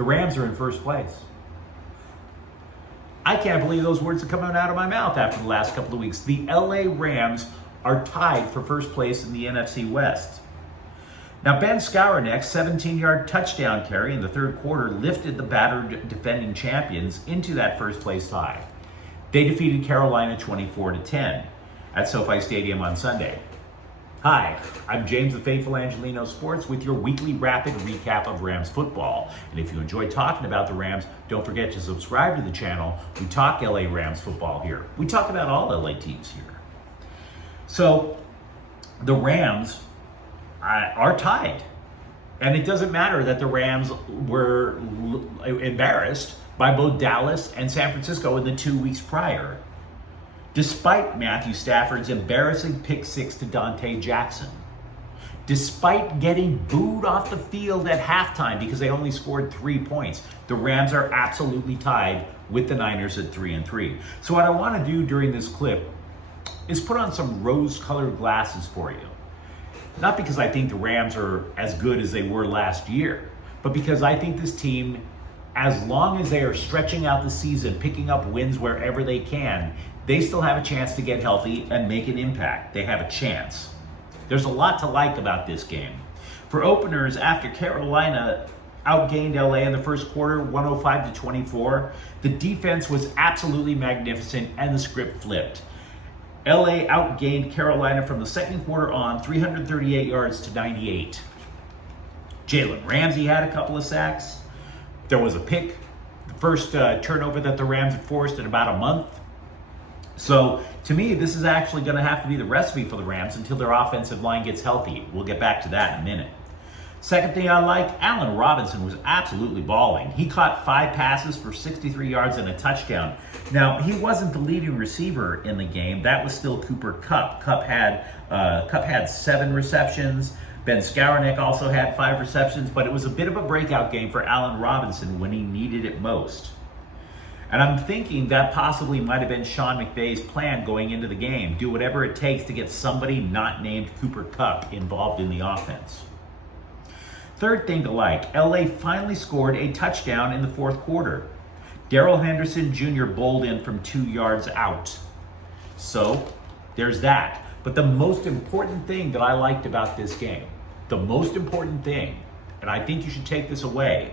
The Rams are in first place. I can't believe those words are coming out of my mouth after the last couple of weeks. The LA Rams are tied for first place in the NFC West. Now, Ben Skowronek's 17-yard touchdown carry in the third quarter lifted the battered defending champions into that first place tie. They defeated Carolina 24-10 at SoFi Stadium on Sunday. Hi, I'm James the Faithful Angelino Sports with your weekly rapid recap of Rams football. And if you enjoy talking about the Rams, don't forget to subscribe to the channel. We talk LA Rams football here. We talk about all LA teams here. So the Rams are tied. And it doesn't matter that the Rams were embarrassed by both Dallas and San Francisco in the 2 weeks prior, despite Matthew Stafford's embarrassing pick six to Dante Jackson, despite getting booed off the field at halftime because they only scored 3 points. The Rams are absolutely tied with the Niners at 3-3. So what I want to do during this clip is put on some rose-colored glasses for you. Not because I think the Rams are as good as they were last year, but because I think this team, as long as they are stretching out the season, picking up wins wherever they can, they still have a chance to get healthy and make an impact. They have a chance. There's a lot to like about this game. For openers, after Carolina outgained LA in the first quarter, 105-24, the defense was absolutely magnificent and the script flipped. LA outgained Carolina from the second quarter on 338 yards to 98. Jalen Ramsey had a couple of sacks. There was a pick, the first turnover that the Rams had forced in about a month. So to me, this is actually going to have to be the recipe for the Rams until their offensive line gets healthy. We'll get back to that in a minute. Second thing I like, Allen Robinson was absolutely balling. He caught 5 passes for 63 yards and a touchdown. Now, he wasn't the leading receiver in the game. That was still Cooper Kupp. Kupp had 7 receptions. Ben Skowronek also had 5 receptions, but it was a bit of a breakout game for Allen Robinson when he needed it most. And I'm thinking that possibly might have been Sean McVay's plan going into the game. Do whatever it takes to get somebody not named Cooper Kupp involved in the offense. Third thing to like, LA finally scored a touchdown in the fourth quarter. Darrell Henderson Jr. bowled in from 2 yards out. So there's that. But the most important thing that I liked about this game, the most important thing, and I think you should take this away,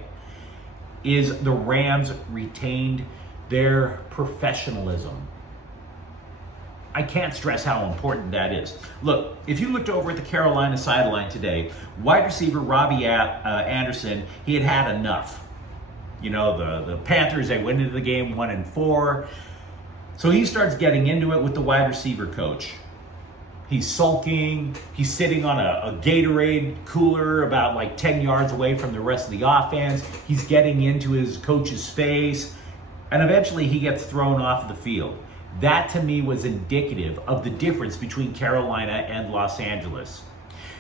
is the Rams retained their professionalism. I can't stress how important that is. Look, if you looked over at the Carolina sideline today, wide receiver Robbie Anderson, he had enough. You know, the Panthers, they went into the game 1-4. So he starts getting into it with the wide receiver coach. He's sulking. He's sitting on a Gatorade cooler about like 10 yards away from the rest of the offense. He's getting into his coach's face. And eventually he gets thrown off the field. That to me was indicative of the difference between Carolina and Los Angeles.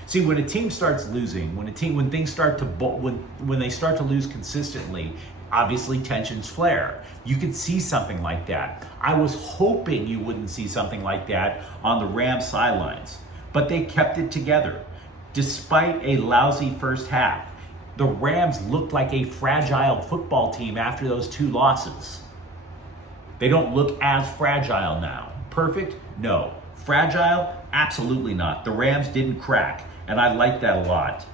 See, when a team starts losing, when they start to lose consistently, obviously tensions flare. You could see something like that. I was hoping you wouldn't see something like that on the Rams sidelines, but they kept it together. Despite a lousy first half, the Rams looked like a fragile football team after those 2 losses. They don't look as fragile now. Perfect? No. Fragile? Absolutely not. The Rams didn't crack, and I like that a lot.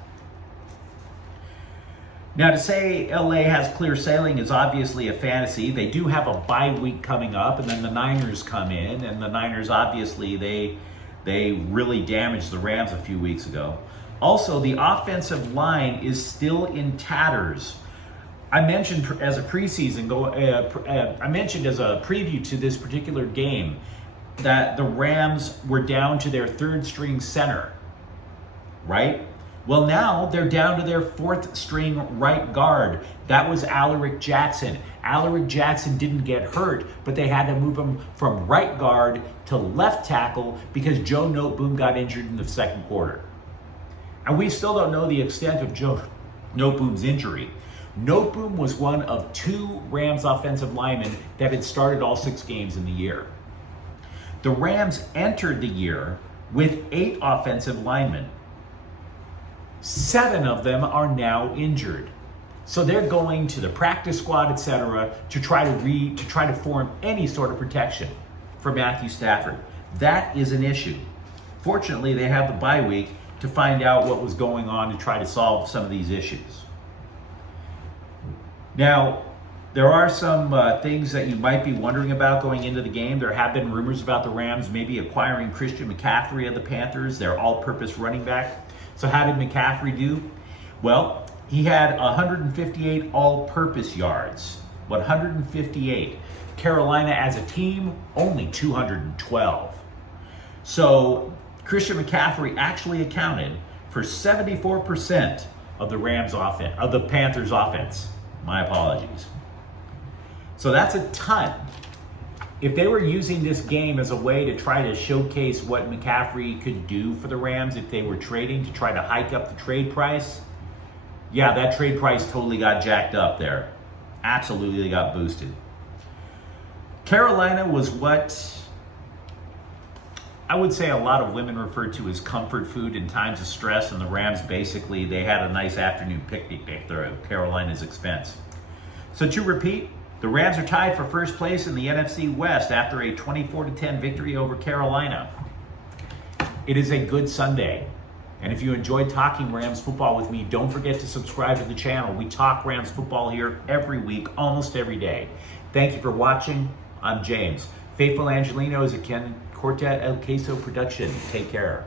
Now, to say LA has clear sailing is obviously a fantasy. They do have a bye week coming up, and then the Niners come in, and the Niners, obviously, they really damaged the Rams a few weeks ago. Also, the offensive line is still in tatters. I mentioned as a preview to this particular game that the Rams were down to their 3rd string center, right? Well, now they're down to their 4th string right guard. That was Alaric Jackson. Alaric Jackson didn't get hurt, but they had to move him from right guard to left tackle because Joe Noteboom got injured in the second quarter. And we still don't know the extent of Joe Noteboom's injury. Noteboom was one of 2 Rams offensive linemen that had started all 6 games in the year. The Rams entered the year with 8 offensive linemen. 7 of them are now injured. So they're going to the practice squad, etc., to try to form any sort of protection for Matthew Stafford. That is an issue. Fortunately, they have the bye week to find out what was going on to try to solve some of these issues. Now, there are some things that you might be wondering about going into the game. There have been rumors about the Rams maybe acquiring Christian McCaffrey of the Panthers, their all-purpose running back. So how did McCaffrey do? Well, he had 158 all-purpose yards. 158. Carolina as a team, only 212. So Christian McCaffrey actually accounted for 74% of the Rams offense, of the Panthers offense. My apologies. So that's a ton. If they were using this game as a way to try to showcase what McCaffrey could do for the Rams if they were trading to try to hike up the trade price, yeah, that trade price totally got jacked up there. Absolutely got boosted. Carolina was what I would say a lot of women refer to as comfort food in times of stress, and the Rams basically, they had a nice afternoon picnic at Carolina's expense. So to repeat, the Rams are tied for first place in the NFC West after a 24-10 victory over Carolina. It is a good Sunday. And if you enjoyed talking Rams football with me, don't forget to subscribe to the channel. We talk Rams football here every week, almost every day. Thank you for watching. I'm James. Faithful Angelino is a Ken Quartet El Queso production. Take care.